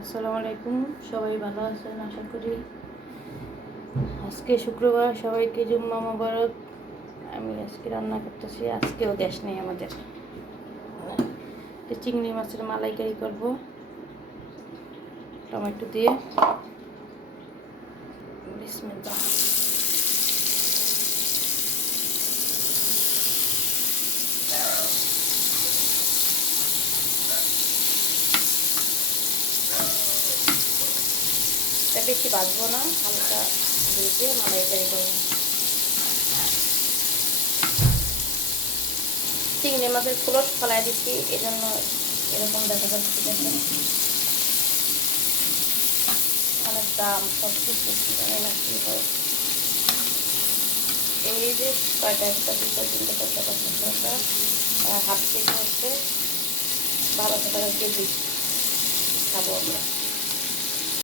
আসসালামু আলাইকুম, সবাই ভালো আছেন আশা করি। আজকে শুক্রবার, সবাইকে জুম্মা মোবারক। আমি আজকে রান্না করতেছি, আজকেও গ্যাস নেই আমাদের। চিংড়ি মাছের মালাইকারি করব টমেটো দিয়ে। বিসমিল্লাহ। বেশি বাজবো না, হালকা ভেজে মালাইকারি করবো। চিংড়ি মাছের খোলস ফলাই দিচ্ছি, এই জন্য এরকম দেখা যাচ্ছে। দেখেন অনেক দাম, সব কিছু জানি না কী হয়। এই যে কয়টা, একটা দুটো তিনটে চারটা পাঁচটা ছয়টা, হাফ কেজি হচ্ছে 1200 টাকা কেজি খাবো আমরা।